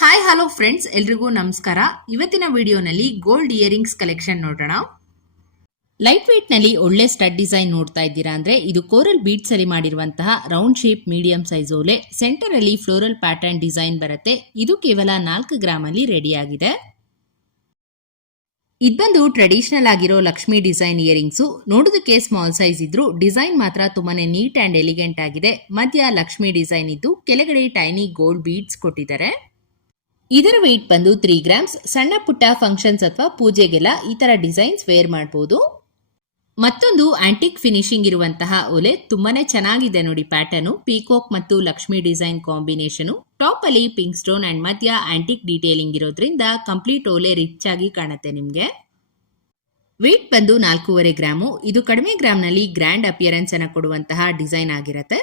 Hi hello friends, ಎಲ್ರಿಗೂ ನಮಸ್ಕಾರ. ಇವತ್ತಿನ ವಿಡಿಯೋನಲ್ಲಿ ಗೋಲ್ಡ್ ಇಯರಿಂಗ್ಸ್ ಕಲೆಕ್ಷನ್ ನೋಡೋಣ. ಲೈಟ್ ವೇಟ್ ನಲ್ಲಿ ಒಳ್ಳೆ ಸ್ಟಡ್ ಡಿಸೈನ್ ನೋಡ್ತಾ ಇದ್ದೀರಾ ಅಂದ್ರೆ ಇದು ಕೋರಲ್ ಬೀಡ್ಸ್ ಅಲ್ಲಿ ಮಾಡಿರುವಂತಹ ರೌಂಡ್ ಶೇಪ್ ಮೀಡಿಯಂ ಸೈಜ್ ಓಲೆ. ಸೆಂಟರ್ ಅಲ್ಲಿ ಫ್ಲೋರಲ್ ಪ್ಯಾಟರ್ನ್ ಡಿಸೈನ್ ಬರುತ್ತೆ. ಇದು ಕೇವಲ 4 ಗ್ರಾಮ್ ಅಲ್ಲಿ ರೆಡಿ ಆಗಿದೆ. ಇದಂದು ಟ್ರೆಡಿಷನಲ್ ಆಗಿರೋ ಲಕ್ಷ್ಮಿ ಡಿಸೈನ್ ಇಯರಿಂಗ್ಸ್. ನೋಡೋದಕ್ಕೆ ಸ್ಮಾಲ್ ಸೈಜ್ ಇದ್ರು ಡಿಸೈನ್ ಮಾತ್ರ ತುಂಬಾನೇ ನೀಟ್ ಅಂಡ್ ಎಲಿಗೆಂಟ್ ಆಗಿದೆ. ಮಧ್ಯ ಲಕ್ಷ್ಮಿ ಡಿಸೈನ್ ಇದ್ದು ಕೆಳಗಡೆ ಟೈನಿ ಗೋಲ್ಡ್ ಬೀಡ್ಸ್ ಕೊಟ್ಟಿದ್ದಾರೆ. ಇದರ ವೆಯ್ಟ್ ಬಂದು 3 ಗ್ರಾಮ್ಸ್. ಸಣ್ಣ ಪುಟ್ಟ ಫಂಕ್ಷನ್ಸ್ ಅಥವಾ ಪೂಜೆಗೆಲ್ಲ ಈ ತರ ಡಿಸೈನ್ಸ್ ವೇರ್ ಮಾಡಬಹುದು. ಮತ್ತೊಂದು ಆಂಟಿಕ್ ಫಿನಿಶಿಂಗ್ ಇರುವಂತಹ ಓಲೆ. ತುಂಬಾನೇ ಚೆನ್ನಾಗಿದೆ ನೋಡಿ ಪ್ಯಾಟರ್ನ್. ಪೀಕಾಕ್ ಮತ್ತು ಲಕ್ಷ್ಮಿ ಡಿಸೈನ್ ಕಾಂಬಿನೇಷನ್. ಟಾಪ್ ಅಲ್ಲಿ ಪಿಂಕ್ ಸ್ಟೋನ್ ಅಂಡ್ ಮಧ್ಯ ಆಂಟಿಕ್ ಡೀಟೇಲಿಂಗ್ ಇರೋದ್ರಿಂದ ಕಂಪ್ಲೀಟ್ ಓಲೆ ರಿಚ್ ಆಗಿ ಕಾಣುತ್ತೆ ನಿಮ್ಗೆ. ವೆಯ್ಟ್ ಬಂದು 4.5 ಗ್ರಾಮು. ಇದು ಕಡಿಮೆ ಗ್ರಾಮ್ ನಲ್ಲಿ ಗ್ರ್ಯಾಂಡ್ ಅಪಿಯರೆನ್ಸ್ ಅನ್ನು ಕೊಡುವಂತಹ ಡಿಸೈನ್ ಆಗಿರುತ್ತೆ.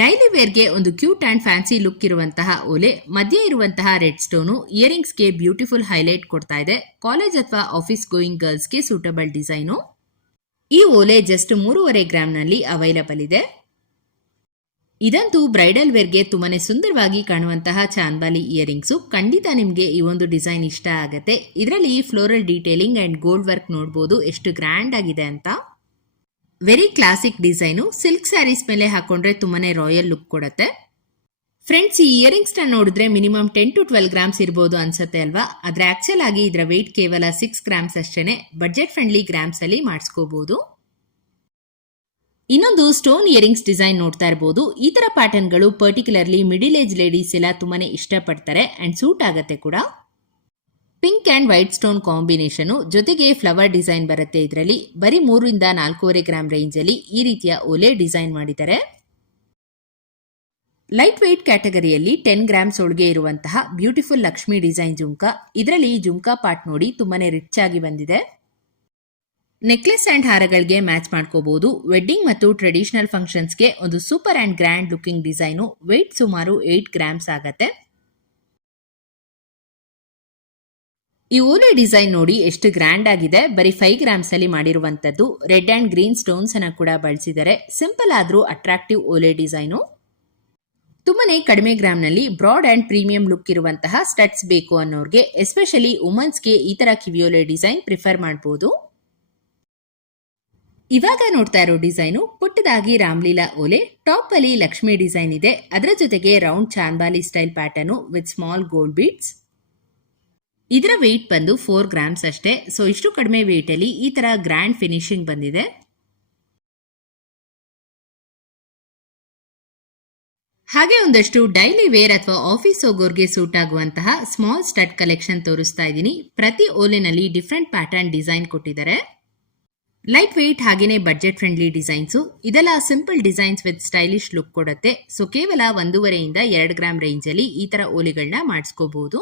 ಡೈಲಿ ವೇರ್ಗೆ ಒಂದು ಕ್ಯೂಟ್ ಅಂಡ್ ಫ್ಯಾನ್ಸಿ ಲುಕ್ ಇರುವಂತಹ ಓಲೆ. ಮಧ್ಯೆ ಇರುವಂತಹ ರೆಡ್ ಸ್ಟೋನು ಇಯರಿಂಗ್ಸ್ಗೆ ಬ್ಯೂಟಿಫುಲ್ ಹೈಲೈಟ್ ಕೊಡ್ತಾ ಇದೆ. ಕಾಲೇಜ್ ಅಥವಾ ಆಫೀಸ್ ಗೋಯಿಂಗ್ ಗರ್ಲ್ಸ್ಗೆ ಸೂಟಬಲ್ ಡಿಸೈನು. ಈ ಓಲೆ ಜಸ್ಟ್ 3.5 ಗ್ರಾಮ್ ನಲ್ಲಿ ಅವೈಲಬಲ್ ಇದೆ. ಇದಂತೂ ಬ್ರೈಡಲ್ ವೇರ್ಗೆ ತುಂಬಾನೇ ಸುಂದರವಾಗಿ ಕಾಣುವಂತಹ ಚಾನ್ಬಾಲಿ ಇಯರಿಂಗ್ಸು. ಖಂಡಿತ ನಿಮ್ಗೆ ಈ ಒಂದು ಡಿಸೈನ್ ಇಷ್ಟ ಆಗತ್ತೆ. ಇದರಲ್ಲಿ floral detailing and gold work ನೋಡಬಹುದು ಎಷ್ಟು ಗ್ರ್ಯಾಂಡ್ ಆಗಿದೆ ಅಂತ. Very classic design. Silk sarees ಮೇಲೆ ಹಾಕೊಂಡ್ರೆ ತುಂಬಾನೇ ರಾಯಲ್ ಲುಕ್ ಕೊಡುತ್ತೆ. ಫ್ರೆಂಡ್ಸ್, ಈ ಇಯರಿಂಗ್ಸ್ ನ ನೋಡಿದ್ರೆ ಮಿನಿಮಮ್ 10 to 12 ಗ್ರಾಮ್ಸ್ ಇರಬಹುದು ಅನ್ಸುತ್ತೆ ಅಲ್ವಾ? ಆದ್ರೆ ಆಕ್ಚುಲ್ ಆಗಿ ಇದರ ವೆಯ್ಟ್ ಕೇವಲ 6 ಗ್ರಾಮ್ಸ್ ಅಷ್ಟೇನೆ. ಬಡ್ಜೆಟ್ ಫ್ರೆಂಡ್ಲಿ ಗ್ರಾಮ್ಸ್ ಅಲ್ಲಿ ಮಾಡಿಸ್ಕೋಬಹುದು. ಇನ್ನೊಂದು ಸ್ಟೋನ್ ಇಯರಿಂಗ್ಸ್ ಡಿಸೈನ್ ನೋಡ್ತಾ ಇರಬಹುದು. ಈ ತರ ಪ್ಯಾಟರ್ನ್ ಗಳು ಪರ್ಟಿಕ್ಯುಲರ್ಲಿ ಮಿಡಿಲ್ ಏಜ್ ಲೇಡೀಸ್ ಎಲ್ಲ ತುಂಬಾನೇ ಇಷ್ಟಪಡ್ತಾರೆ ಅಂಡ್ ಸೂಟ್ ಆಗತ್ತೆ ಕೂಡ. Pink and white stone combination ಜೊತೆಗೆ ಫ್ಲವರ್ ಡಿಸೈನ್ ಬರುತ್ತೆ. ಇದರಲ್ಲಿ ಬರೀ 3 ಇಂದ 4.5 ಗ್ರಾಮ್ ರೇಂಜ್ ಅಲ್ಲಿ ಈ ರೀತಿಯ ಓಲೆ ಡಿಸೈನ್ ಮಾಡಿದ್ದಾರೆ. ಲೈಟ್ ವೇಟ್ ಕ್ಯಾಟಗರಿಯಲ್ಲಿ 10 ಗ್ರಾಮ್ಸ್ ಒಳಗೆ ಇರುವಂತಹ ಬ್ಯೂಟಿಫುಲ್ ಲಕ್ಷ್ಮಿ ಡಿಸೈನ್ ಜುಮ್ಕಾ. ಇದರಲ್ಲಿ ಜುಮ್ಕಾ ಪಾರ್ಟ್ ನೋಡಿ ತುಂಬಾನೇ ರಿಚ್ ಆಗಿ ಬಂದಿದೆ. ನೆಕ್ಲೆಸ್ ಅಂಡ್ ಹಾರಗಳಿಗೆ ಮ್ಯಾಚ್ ಮಾಡ್ಕೋಬಹುದು. ವೆಡ್ಡಿಂಗ್ ಮತ್ತು ಟ್ರೆಡಿಷನಲ್ ಫಂಕ್ಷನ್ಸ್ಗೆ ಒಂದು super and grand looking design. Weight ಸುಮಾರು 8 ಗ್ರಾಮ್ಸ್ ಆಗತ್ತೆ. ಈ ಓಲೆ ಡಿಸೈನ್ ನೋಡಿ ಎಷ್ಟು ಗ್ರ್ಯಾಂಡ್ ಆಗಿದೆ. ಬರೀ 5 ಗ್ರಾಮ್ಸ್ ಅಲ್ಲಿ ಮಾಡಿರುವಂತದ್ದು. ರೆಡ್ ಅಂಡ್ ಗ್ರೀನ್ ಸ್ಟೋನ್ಸ್ ಅನ್ನ ಕೂಡ ಬಳಸಿದ್ದಾರೆ. ಸಿಂಪಲ್ ಆದ್ರೂ ಅಟ್ರಾಕ್ಟಿವ್ ಓಲೆ ಡಿಸೈನು. ತುಂಬಾನೇ ಕಡಿಮೆ ಗ್ರಾಮ್ ನಲ್ಲಿ ಬ್ರಾಡ್ ಅಂಡ್ ಪ್ರೀಮಿಯಂ ಲುಕ್ ಇರುವಂತಹ ಸ್ಟಡ್ಸ್ ಬೇಕು ಅನ್ನೋರ್ಗೆ, ಎಸ್ಪೆಷಲಿ ವುಮನ್ಸ್ಗೆ ಈ ತರ ಕಿವಿಯೋಲೆ ಡಿಸೈನ್ ಪ್ರಿಫರ್ ಮಾಡಬಹುದು. ಇವಾಗ ನೋಡ್ತಾ ಇರೋ ಡಿಸೈನು ಪುಟ್ಟದಾಗಿ ರಾಮ್ಲೀಲಾ ಓಲೆ. ಟಾಪ್ ಅಲ್ಲಿ ಲಕ್ಷ್ಮಿ ಡಿಸೈನ್ ಇದೆ. ಅದರ ಜೊತೆಗೆ round chandbali style pattern with small gold beads. ಇದರ ವೆಯ್ಟ್ ಬಂದು 4 ಗ್ರಾಮ್ಸ್ ಅಷ್ಟೇ. ಸೊ ಇಷ್ಟು ಕಡಿಮೆ ವೆಯ್ಟ್ ಅಲ್ಲಿ ಈ ತರ ಗ್ರ್ಯಾಂಡ್ ಫಿನಿಶಿಂಗ್ ಬಂದಿದೆ. ಹಾಗೆ ಒಂದಷ್ಟು ಡೈಲಿ ವೇರ್ ಅಥವಾ ಆಫೀಸ್ ಹೋಗೋರ್ಗೆ ಸೂಟ್ ಆಗುವಂತಹ ಸ್ಮಾಲ್ ಸ್ಟಡ್ ಕಲೆಕ್ಷನ್ ತೋರಿಸ್ತಾ ಇದ್ದೀನಿ. ಪ್ರತಿ ಓಲೆನಲ್ಲಿ ಡಿಫ್ರೆಂಟ್ ಪ್ಯಾಟರ್ನ್ ಡಿಸೈನ್ ಕೊಟ್ಟಿದ್ದಾರೆ. ಲೈಟ್ ವೇಟ್ ಹಾಗೇನೆ ಬಡ್ಜೆಟ್ ಫ್ರೆಂಡ್ಲಿ ಡಿಸೈನ್ಸು. ಇದೆಲ್ಲ simple designs with stylish look ಕೊಡುತ್ತೆ. ಸೊ ಕೇವಲ 1.5 ಇಂದ 2 ಗ್ರಾಮ್ ರೇಂಜ್ ಅಲ್ಲಿ ಈ ತರ ಓಲೆಗಳನ್ನ ಮಾಡಿಸ್ಕೋಬಹುದು.